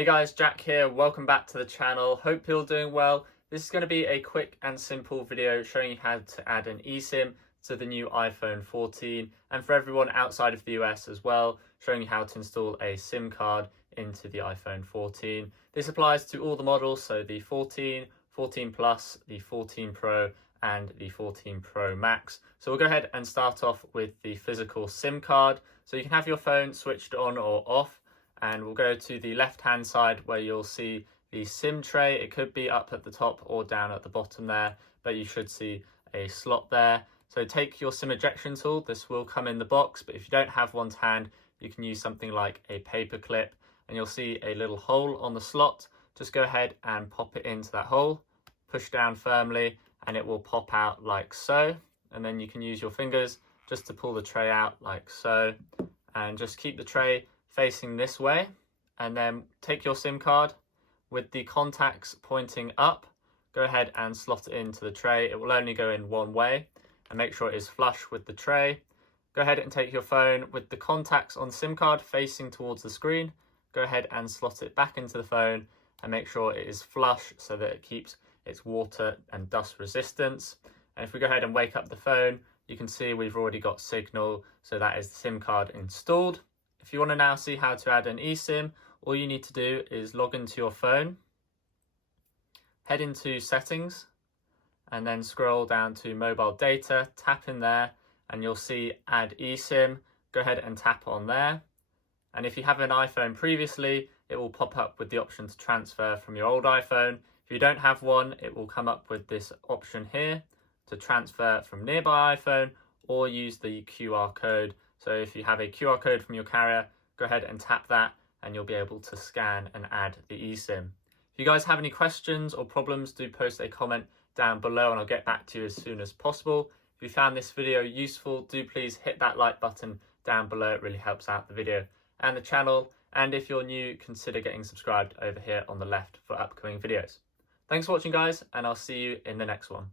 Hey guys, Jack here. Welcome back to the channel. Hope you're doing well. This is going to be a quick and simple video showing you how to add an eSIM to the new iPhone 14, and for everyone outside of the US as well, showing you how to install a SIM card into the iPhone 14. This applies to all the models, so the 14, 14 Plus, the 14 Pro and the 14 Pro Max. So we'll go ahead and start off with the physical SIM card. So you can have your phone switched on or off, and we'll go to the left hand side where you'll see the SIM tray. It could be up at the top or down at the bottom there, but you should see a slot there. So take your SIM ejection tool. This will come in the box, but if you don't have one to hand, you can use something like a paper clip, and you'll see a little hole on the slot. Just go ahead and pop it into that hole, push down firmly, and it will pop out like so. And then you can use your fingers just to pull the tray out like so, and just keep the tray facing this way, and then take your SIM card with the contacts pointing up. Go ahead and slot it into the tray. It will only go in one way, and make sure it is flush with the tray. Go ahead and take your phone with the contacts on the SIM card facing towards the screen. Go ahead and slot it back into the phone and make sure it is flush so that it keeps its water and dust resistance. And if we go ahead and wake up the phone, you can see we've already got signal, so that is the SIM card installed. If you want to now see how to add an eSIM, all you need to do is log into your phone, head into settings, and then scroll down to mobile data, tap in there, and you'll see add eSIM. Go ahead and tap on there. And if you have an iPhone previously, it will pop up with the option to transfer from your old iPhone. If you don't have one, it will come up with this option here to transfer from nearby iPhone or use the QR code. So if you have a QR code from your carrier, go ahead and tap that and you'll be able to scan and add the eSIM. If you guys have any questions or problems, do post a comment down below and I'll get back to you as soon as possible. If you found this video useful, do please hit that like button down below. It really helps out the video and the channel. And if you're new, consider getting subscribed over here on the left for upcoming videos. Thanks for watching guys, and I'll see you in the next one.